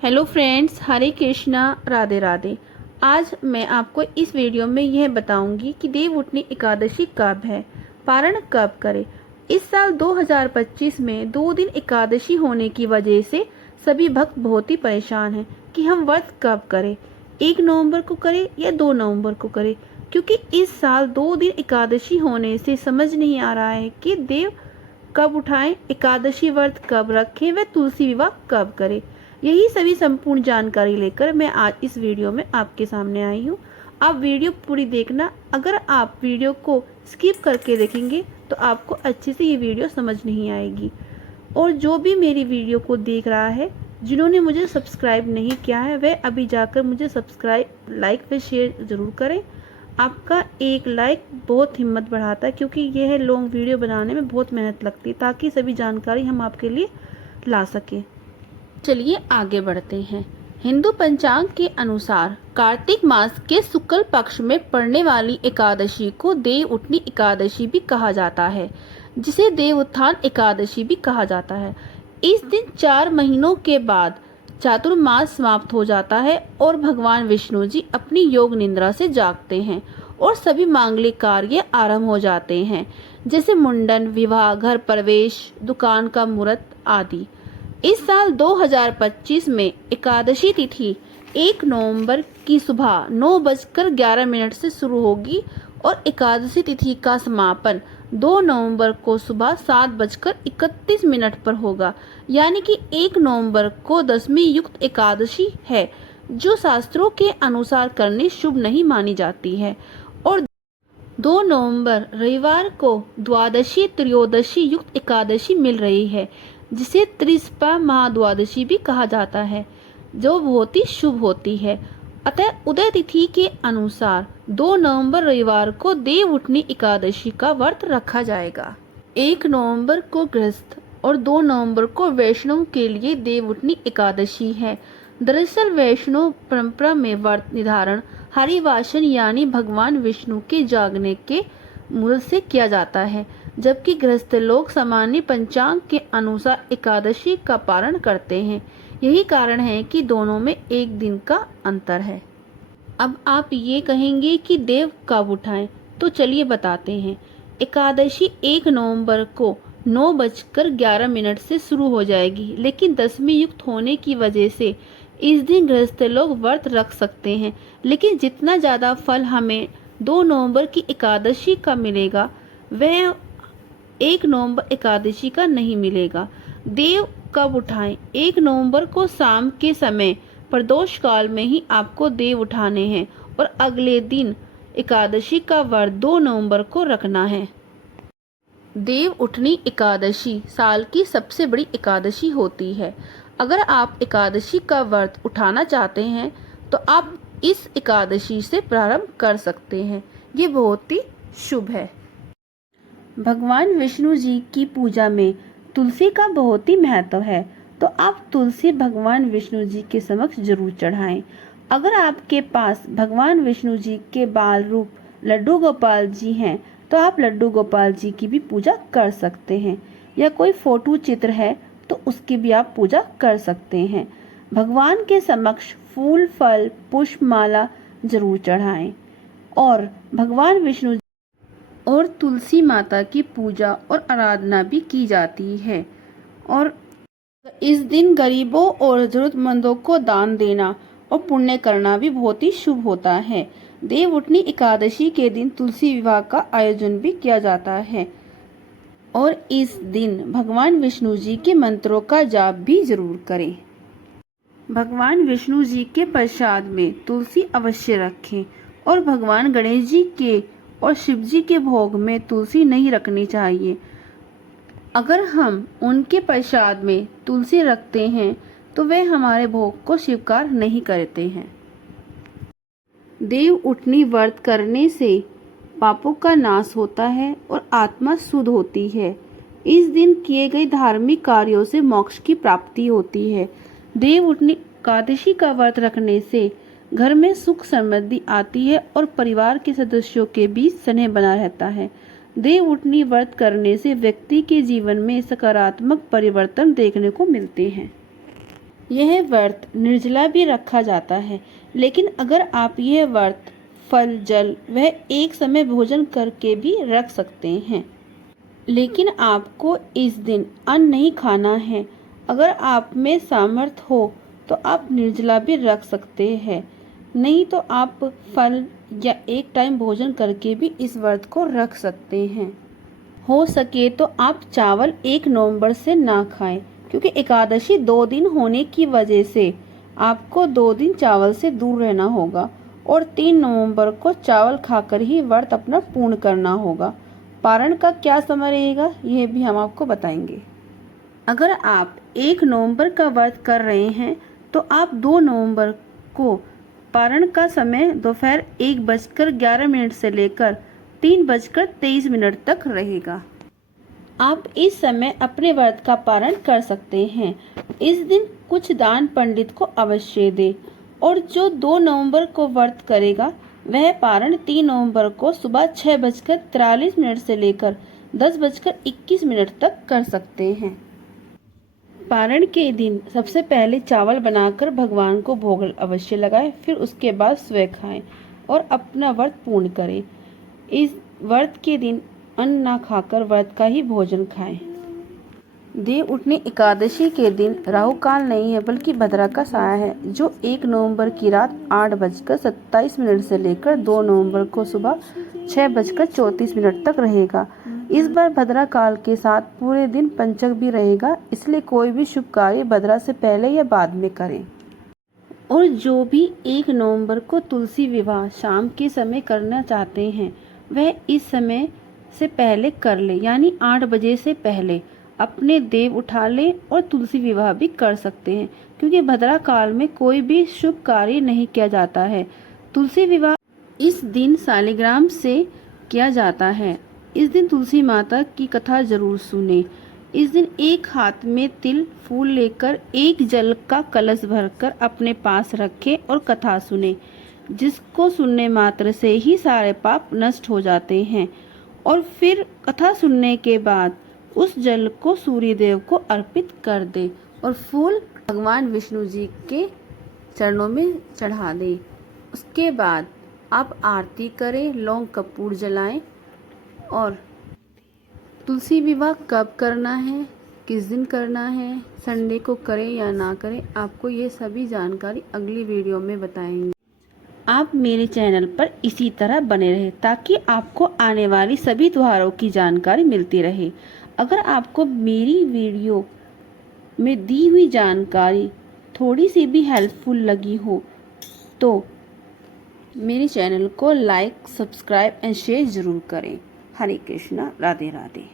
Hello friends, हरे कृष्णा, राधे राधे। आज मैं आपको इस वीडियो में यह बताऊंगी कि देवउठनी एकादशी कब है, पारण कब करें। इस साल 2025 में 2 दिन एकादशी होने की वजह से सभी भक्त बहुत ही परेशान हैं कि हम व्रत कब करें, 1 नवंबर को करें या 2 नवंबर को करें, क्योंकि इस साल 2 दिन एकादशी होने से समझ नहीं आ रहा है कि देव कब उठाएं, एकादशी व्रत कब रखें व तुलसी विवाह कब करें। यही सभी संपूर्ण जानकारी लेकर मैं आज इस वीडियो में आपके सामने आई हूँ। आप वीडियो पूरी देखना। अगर आप वीडियो को स्किप करके देखेंगे तो आपको अच्छे से ये वीडियो समझ नहीं आएगी। और जो भी मेरी वीडियो को देख रहा है, जिन्होंने मुझे सब्सक्राइब नहीं किया है, वह अभी जाकर मुझे सब्सक्राइब, लाइक व शेयर ज़रूर करें। आपका एक लाइक बहुत हिम्मत बढ़ाता है, क्योंकि यह लॉन्ग वीडियो बनाने में बहुत मेहनत लगती है ताकि सभी जानकारी हम आपके लिए ला सकें। चलिए आगे बढ़ते हैं। हिंदू पंचांग के अनुसार कार्तिक मास के शुक्ल पक्ष में पड़ने वाली एकादशी को देवउठनी एकादशी भी कहा जाता है, जिसे देवोत्थान एकादशी भी कहा जाता है। इस दिन 4 महीनों के बाद चातुर्मास समाप्त हो जाता है और भगवान विष्णु जी अपनी योग निद्रा से जागते हैं और सभी मांगलिक कार्य आरंभ हो जाते हैं, जैसे मुंडन, विवाह, घर प्रवेश, दुकान का मुहूर्त आदि। इस साल 2025 में एकादशी तिथि 1 नवंबर की सुबह 9:11 से शुरू होगी और एकादशी तिथि का समापन 2 नवंबर को सुबह 7:31 पर होगा। यानी कि 1 नवंबर को दशमी युक्त एकादशी है, जो शास्त्रों के अनुसार करनी शुभ नहीं मानी जाती है। और 2 नवंबर रविवार को द्वादशी त्रयोदशी युक्त एकादशी मिल रही है, जिसे त्रिस्पा महाद्वादशी भी कहा जाता है, जो बहुत ही शुभ होती है। अतः उदय तिथि के अनुसार 2 नवंबर रविवार को देवउठनी एकादशी का व्रत रखा जाएगा। 1 नवंबर को गृहस्थ और 2 नवंबर को वैष्णव के लिए देवउठनी एकादशी है। दरअसल वैष्णव परंपरा में व्रत निर्धारण हरिवासन यानी भगवान विष्णु के जागने के मुहूर्त से किया जाता है, जबकि गृहस्थ लोग सामान्य पंचांग के अनुसार एकादशी का पारण करते हैं। यही कारण है कि दोनों में 1 दिन का अंतर है। अब आप ये कहेंगे कि देव कब उठाएं, तो चलिए बताते हैं। एकादशी 1 नवंबर को 9:11 से शुरू हो जाएगी, लेकिन दशमी युक्त होने की वजह से इस दिन गृहस्थ लोग व्रत रख सकते हैं। लेकिन जितना ज़्यादा फल हमें 2 नवंबर की एकादशी का मिलेगा, वह 1 नवंबर एकादशी का नहीं मिलेगा। देव कब उठाएं? 1 नवंबर को शाम के समय प्रदोष काल में ही आपको देव उठाने हैं और अगले दिन एकादशी का व्रत 2 नवंबर को रखना है। देव उठनी एकादशी साल की सबसे बड़ी एकादशी होती है। अगर आप एकादशी का व्रत उठाना चाहते हैं तो आप इस एकादशी से प्रारंभ कर सकते हैं। ये बहुत ही शुभ है। भगवान विष्णु जी की पूजा में तुलसी का बहुत ही महत्व है, तो आप तुलसी भगवान विष्णु जी के समक्ष जरूर चढ़ाएं। अगर आपके पास भगवान विष्णु जी के बाल रूप लड्डू गोपाल जी हैं, तो आप लड्डू गोपाल जी की भी पूजा कर सकते हैं, या कोई फोटो चित्र है तो उसकी भी आप पूजा कर सकते हैं। भगवान के समक्ष फूल, फल, पुष्प माला जरूर चढ़ाएं और भगवान विष्णु और तुलसी माता की पूजा और आराधना भी की जाती है। और इस दिन गरीबों और जरूरतमंदों को दान देना और पुण्य करना भी बहुत ही शुभ होता है। देवउठनी एकादशी के दिन तुलसी विवाह का आयोजन भी किया जाता है और इस दिन भगवान विष्णु जी के मंत्रों का जाप भी जरूर करें। भगवान विष्णु जी के प्रसाद में तुलसी अवश्य रखें और भगवान गणेश जी के और शिव जी के भोग में तुलसी नहीं रखनी चाहिए। अगर हम उनके प्रसाद में तुलसी रखते हैं तो वे हमारे भोग को स्वीकार नहीं करते हैं। देव उठनी व्रत करने से पापों का नाश होता है और आत्मा शुद्ध होती है। इस दिन किए गए धार्मिक कार्यों से मोक्ष की प्राप्ति होती है। देव उठनी एकादशी का व्रत रखने से घर में सुख समृद्धि आती है और परिवार के सदस्यों के बीच स्नेह बना रहता है। देव उठनी व्रत करने से व्यक्ति के जीवन में सकारात्मक परिवर्तन देखने को मिलते हैं। यह व्रत निर्जला भी रखा जाता है, लेकिन अगर आप यह व्रत फल जल वह एक समय भोजन करके भी रख सकते हैं। लेकिन आपको इस दिन अन्न नहीं खाना है। अगर आप में सामर्थ्य हो तो आप निर्जला भी रख सकते हैं, नहीं तो आप फल या एक टाइम भोजन करके भी इस व्रत को रख सकते हैं। हो सके तो आप चावल 1 नवंबर से ना खाएं, क्योंकि एकादशी 2 दिन होने की वजह से आपको 2 दिन चावल से दूर रहना होगा और 3 नवंबर को चावल खाकर ही व्रत अपना पूर्ण करना होगा। पारण का क्या समय रहेगा यह भी हम आपको बताएंगे। अगर आप 1 नवंबर का व्रत कर रहे हैं तो आप 2 नवंबर को पारण का समय दोपहर 1:11 से लेकर 3:23 तक रहेगा। आप इस समय अपने व्रत का पारण कर सकते हैं। इस दिन कुछ दान पंडित को अवश्य दे और जो 2 नवंबर को व्रत करेगा वह पारण 3 नवंबर को सुबह 6:43 से लेकर 10:21 तक कर सकते हैं। पारण के दिन सबसे पहले चावल बनाकर भगवान को भोग अवश्य लगाएं, फिर उसके बाद स्वयं खाएं और अपना व्रत पूर्ण करें। इस व्रत के दिन अन्न ना खाकर व्रत का ही भोजन खाएं। देव उठनी एकादशी के दिन राहु काल नहीं है बल्कि भद्रा का साया है, जो 1 नवंबर की रात 8:27 से लेकर 2 नवंबर को सुबह 6:34 तक रहेगा। इस बार भद्रा काल के साथ पूरे दिन पंचक भी रहेगा, इसलिए कोई भी शुभ कार्य भद्रा से पहले या बाद में करें। और जो भी 1 नवंबर को तुलसी विवाह शाम के समय करना चाहते हैं वह इस समय से पहले कर ले, यानी 8 बजे से पहले अपने देव उठा लें और तुलसी विवाह भी कर सकते हैं, क्योंकि भद्रा काल में कोई भी शुभ कार्य नहीं किया जाता है। तुलसी विवाह इस दिन शालिग्राम से किया जाता है। इस दिन तुलसी माता की कथा जरूर सुने। इस दिन एक हाथ में तिल फूल लेकर एक जल का कलश भरकर अपने पास रखें और कथा सुने, जिसको सुनने मात्र से ही सारे पाप नष्ट हो जाते हैं। और फिर कथा सुनने के बाद उस जल को सूर्य देव को अर्पित कर दे और फूल भगवान विष्णु जी के चरणों में चढ़ा दे। उसके बाद आप आरती करें, लौंग कपूर जलाएं। और तुलसी विवाह कब करना है, किस दिन करना है, संडे को करें या ना करें, आपको ये सभी जानकारी अगली वीडियो में बताएंगे। आप मेरे चैनल पर इसी तरह बने रहे ताकि आपको आने वाली सभी त्योहारों की जानकारी मिलती रहे। अगर आपको मेरी वीडियो में दी हुई जानकारी थोड़ी सी भी हेल्पफुल लगी हो तो मेरे चैनल को लाइक, सब्सक्राइब एंड शेयर जरूर करें। हरे कृष्णा, राधे राधे।